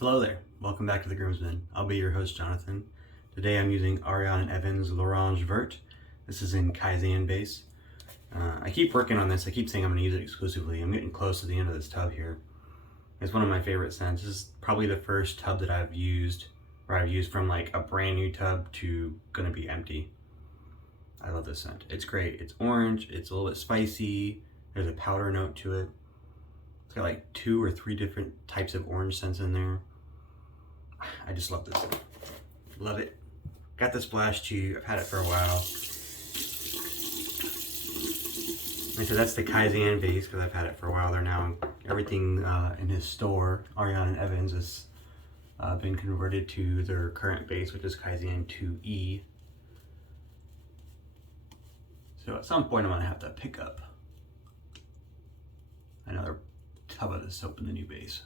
Hello there, welcome back to The Groomsman. I'll be your host, Jonathan. Today I'm using Ariana Evans L'Orange Verte. This is in Kaizen base. I keep working on this, I keep saying I'm going to use it exclusively. I'm getting close to the end of this tub here. It's one of my favorite scents. This is probably the first tub that I've used, where I've used from like a brand new tub to gonna be empty. I love this scent. It's great. It's orange, it's a little bit spicy, there's a powder note to it. It's got like 2 or 3 different types of orange scents in there. I just love this. Love it. Got the Splash too. I've had it for a while. Like I said, that's the Kaizen base because I've had it for a while. They're now everything in his store. Ariana Evans has been converted to their current base, which is Kaizen 2E. So at some point I'm gonna have to pick up another tub of the soap in the new base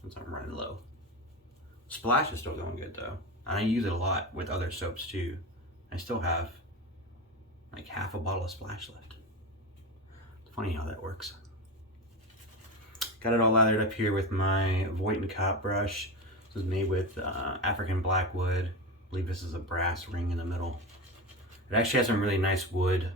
since I'm running low. Splash is still going good though. And I use it a lot with other soaps too. I still have like half a bottle of Splash left. It's funny how that works. Got it all lathered up here with my Voight and Cop brush. This is made with African blackwood. I believe this is a brass ring in the middle. It actually has some really nice wood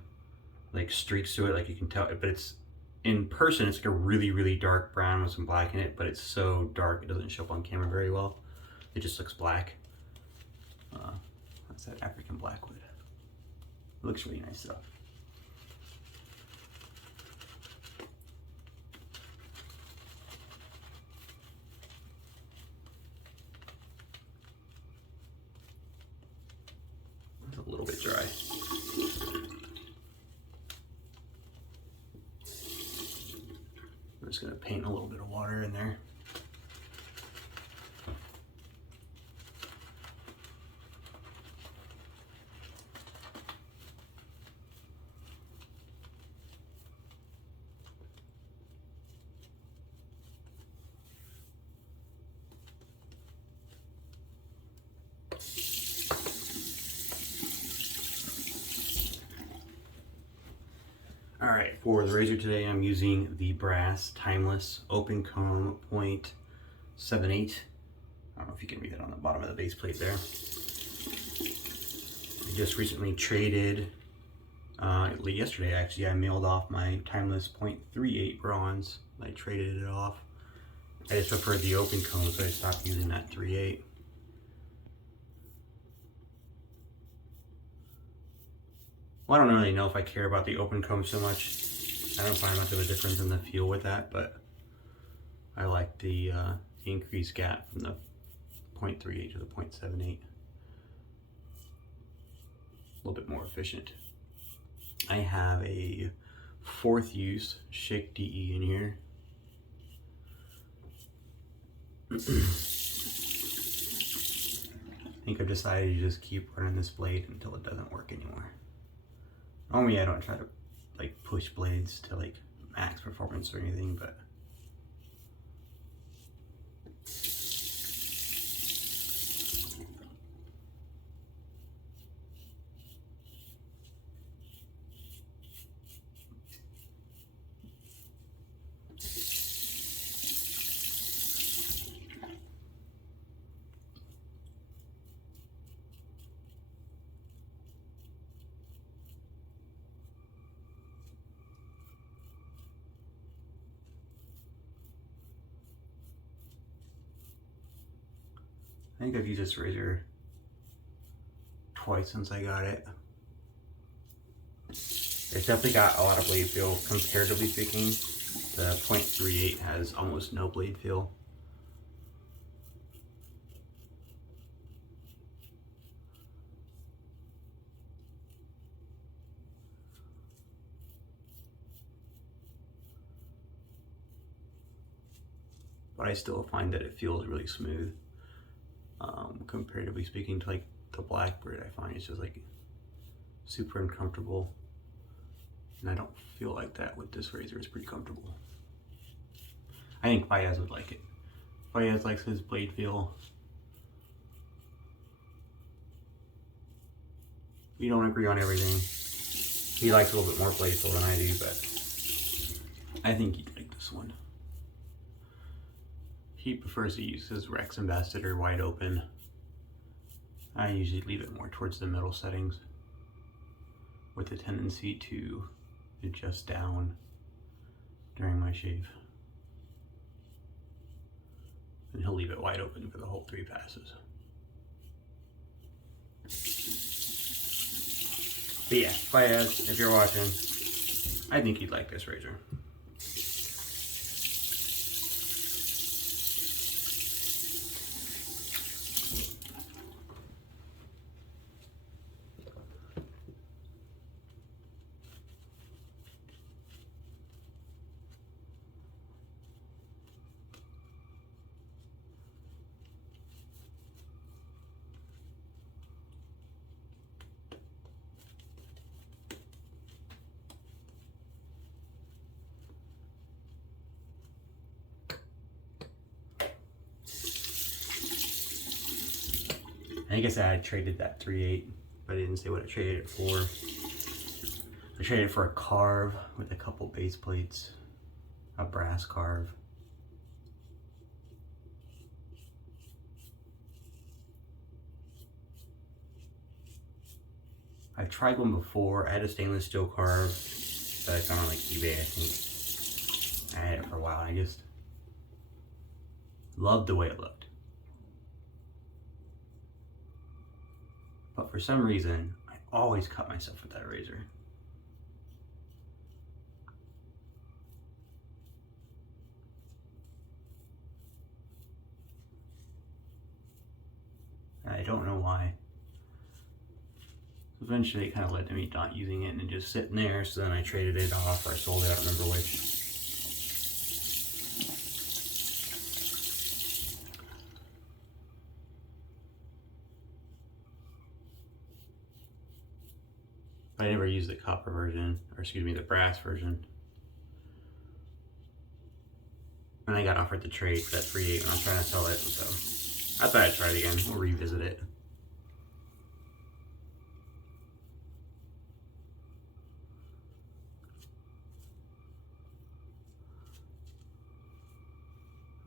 like streaks to it, like you can tell, but it's in person it's like a really dark brown with some black in it, but it's so dark it doesn't show up on camera very well. It just looks black. That's that African blackwood. It looks really nice though. It's a little bit dry. I'm just gonna paint a little bit of water in there. All right, for the razor today, I'm using the brass timeless open comb 0.78. I don't know if you can read that on the bottom of the base plate there. I just recently traded, yesterday actually, I mailed off my timeless 0.38 bronze. I traded it off. I just preferred the open comb, so I stopped using that 3/8. Well, I don't really know if I care about the open comb so much. I don't find much of a difference in the feel with that, but I like the increased gap from the 0.38 to the 0.78. A little bit more efficient. I have a 4th use Shick DE in here. I think I've decided to just keep running this blade until it doesn't work anymore. Normally I don't try to like push blades to like max performance or anything, but I think I've used this razor twice since I got it. It's definitely got a lot of blade feel, comparatively speaking. The 0.38 has almost no blade feel. But I still find that it feels really smooth. Comparatively speaking to like the Blackbird, I find it's just like super uncomfortable, and I don't feel like that with this razor. It's pretty comfortable. I think Fayez would like it. Fayez likes his blade feel. We don't agree on everything. He likes a little bit more blade feel than I do, but I think he'd like this one. he prefers to use his Rex Ambassador wide open. I usually leave it more towards the middle settings with a tendency to adjust down during my shave. And he'll leave it wide open for the whole 3 passes. But yeah, Fiaz, if you're watching, I think you'd like this razor. I think I said I traded that 3/8, but I didn't say what I traded it for. I traded it for a carve with a couple base plates, a brass carve. I've tried one before. I had a stainless steel carve that I found on like eBay, I think. I had it for a while. I just loved the way it looked. But for some reason, I always cut myself with that razor. And I don't know why. Eventually it kind of led to me not using it and just sitting there, so then I traded it off or I sold it, I don't remember which. I never used the copper version, or excuse me, the brass version. And I got offered the trade for that 3/8 when I was trying to sell it, so I thought I'd try it again. We'll revisit it.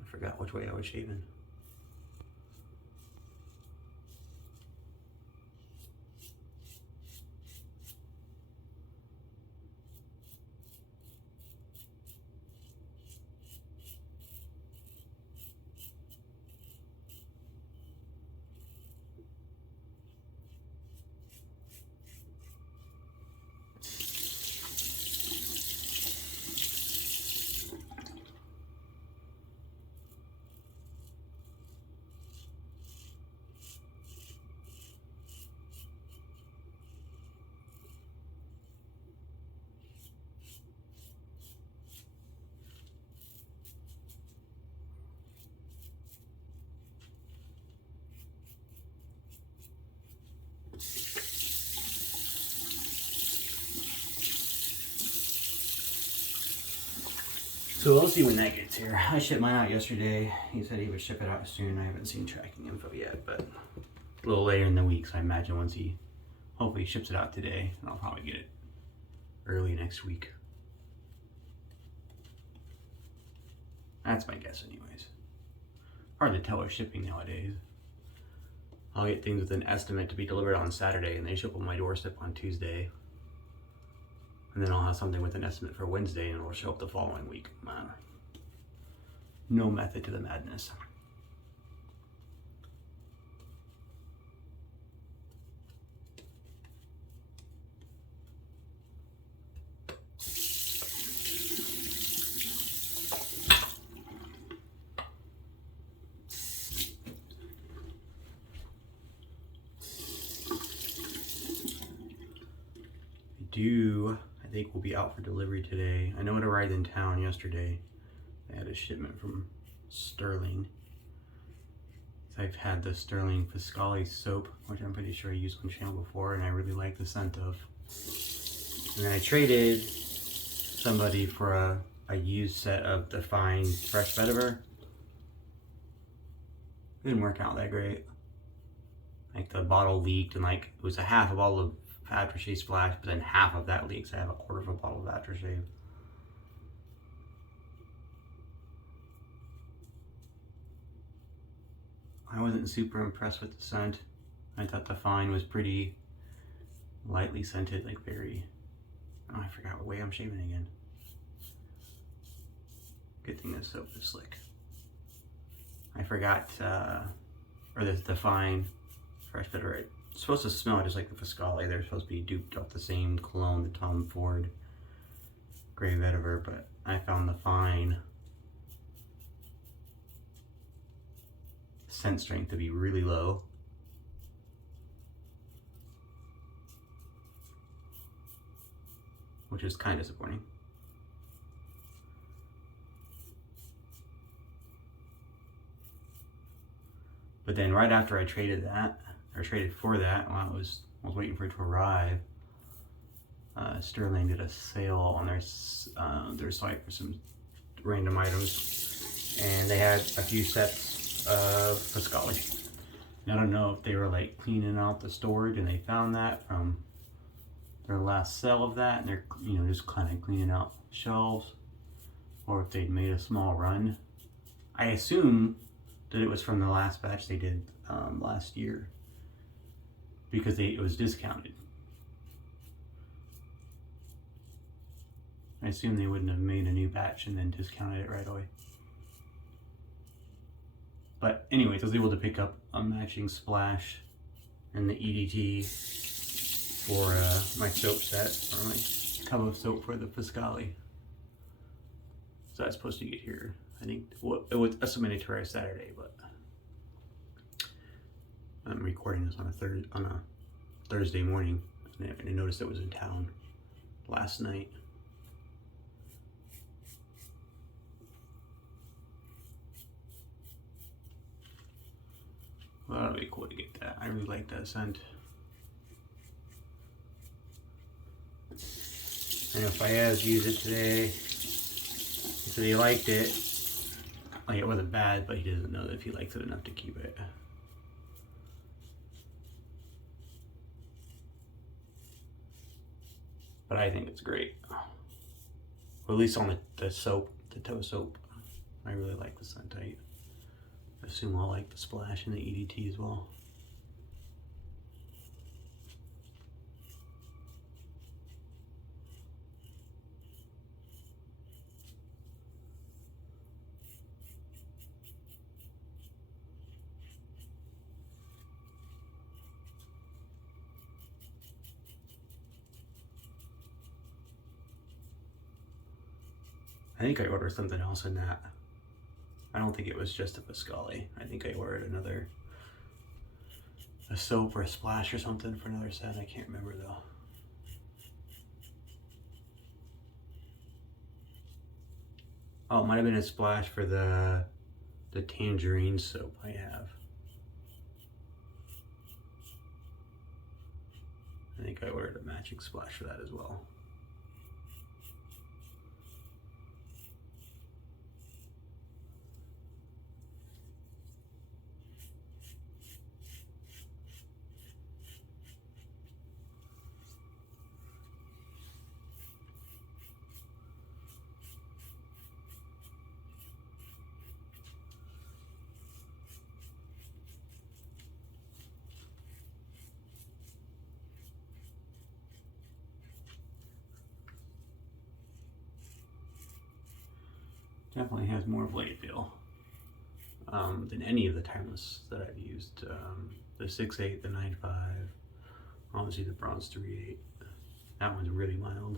I forgot which way I was shaving. So we'll see when that gets here. I shipped mine out yesterday. He said he would ship it out soon. I haven't seen tracking info yet, but a little later in the week, so I imagine once he hopefully ships it out today, and I'll probably get it early next week. That's my guess anyways. Hard to tell with shipping nowadays. I'll get things with an estimate to be delivered on Saturday and they ship on my doorstep on Tuesday. And then I'll have something with an estimate for Wednesday and it'll show up the following week. Man, no method to the madness. I think will be out for delivery today. I know it arrived in town yesterday. I had a shipment from Sterling. So I've had the Sterling Fiscali soap, which I'm pretty sure I used on the channel before and I really like the scent of. And then I traded somebody for a used set of the Fine Fresh Vetiver. It didn't work out that great. Like the bottle leaked and like it was a half a bottle of aftershave splash, but then half of that leaks. I have a quarter of a bottle of aftershave. I wasn't super impressed with the scent. I thought the Fine was pretty lightly scented, like very, oh, I forgot what way I'm shaving again. Good thing this soap is slick. I forgot, or the Fine Fresh Bitter. It's supposed to smell just like the Fiscale. They're supposed to be duped off the same cologne, the Tom Ford Gray Vetiver, but I found the Fine scent strength to be really low. Which is kind of disappointing. But then right after I traded for that, while I was waiting for it to arrive, Sterling did a sale on their site for some random items, and they had a few sets of Fiscale. And I don't know if they were like cleaning out the storage and they found that from their last sale of that, and they're just kind of cleaning out shelves, or if they'd made a small run. I assume that it was from the last batch they did last year, because it was discounted. I assume they wouldn't have made a new batch and then discounted it right away. But anyways, I was able to pick up a matching splash and the EDT for my soap set, or my tub of soap for the Fiscale. So that's supposed to get here, I think, well, it was estimated to arrive Saturday, but I'm recording this on a Thursday morning, and I noticed it was in town last night. Well, that'll be cool to get that. I really like that scent. And if Fayez used it today, he said he liked it. Like, it wasn't bad, but he doesn't know if he likes it enough to keep it. But I think it's great. Or at least on the soap, the toe soap. I really like the scent. I assume I'll like the splash and the EDT as well. I think I ordered something else in that. I don't think it was just a Fiscale. I think I ordered a soap or a splash or something for another set. I can't remember though. Oh, it might have been a splash for the tangerine soap I have. I think I ordered a matching splash for that as well. Definitely has more blade feel than any of the Timeless that I've used. The 6.8, the 9.5, obviously the Bronze 3.8. That one's really mild.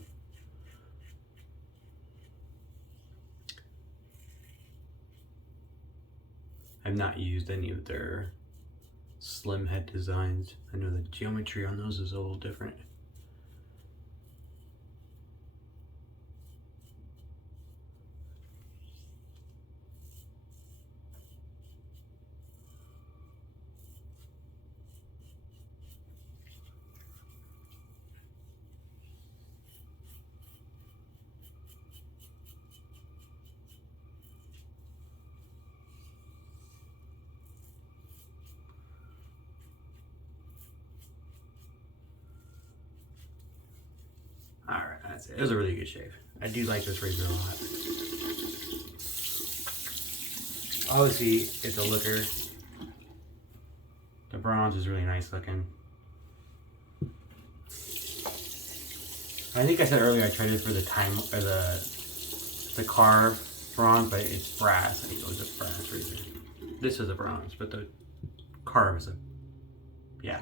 I've not used any of their slim head designs. I know the geometry on those is a little different. Alright, that's it. It was a really good shave. I do like this razor a lot. Obviously, it's a looker. bronze is really nice looking. I think I said earlier I traded for the the carve bronze, but it's brass. I think it was a brass razor. This is a bronze, but the carve is a, yeah.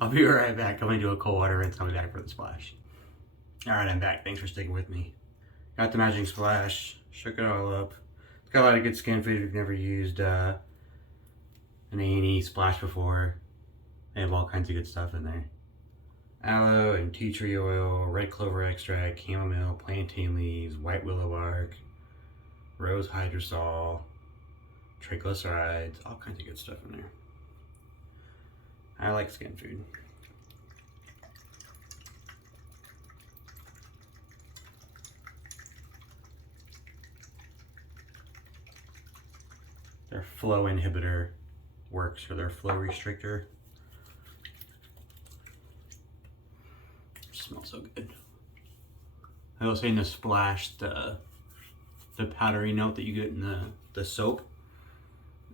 I'll be right back. I'm gonna do a cold water rinse. I'll be back for the splash. All right, I'm back. Thanks for sticking with me. Got the matching splash, shook it all up. It's got a lot of good skin food if you've never used an A&E splash before. They have all kinds of good stuff in there. Aloe and tea tree oil, red clover extract, chamomile, plantain leaves, white willow bark, rose hydrosol, triglycerides, all kinds of good stuff in there. I like skin food. Their flow inhibitor works, or their flow restrictor. Smells so good. I was saying the splash, the powdery note that you get in the soap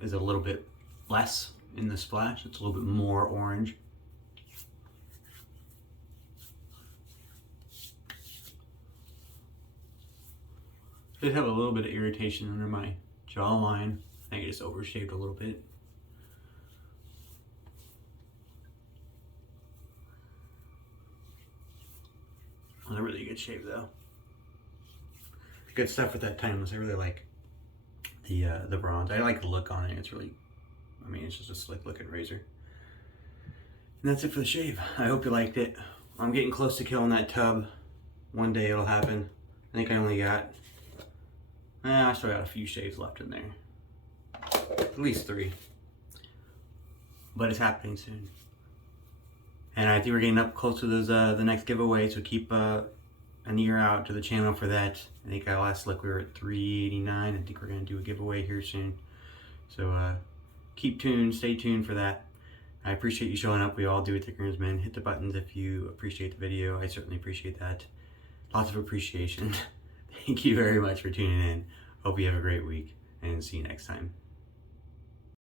is a little bit less in the splash. It's a little bit more orange. I did have a little bit of irritation under my jawline. I think I just overshaved a little bit. It was a really good shave though. Good stuff with that timeless. I really like the bronze. I like the look on it. It's really, I mean, it's just a slick looking razor. And that's it for the shave. I hope you liked it. I'm getting close to killing that tub. One day it'll happen. I think I only got, I still got a few shaves left in there. At least 3. But it's happening soon. And I think we're getting up close to those, the next giveaway, so keep an ear out to the channel for that. I think last look we were at 389. I think we're going to do a giveaway here soon. So keep tuned, stay tuned for that. I appreciate you showing up. We all do it, Thick Men. Hit the buttons if you appreciate the video. I certainly appreciate that. Lots of appreciation. Thank you very much for tuning in. Hope you have a great week, and see you next time.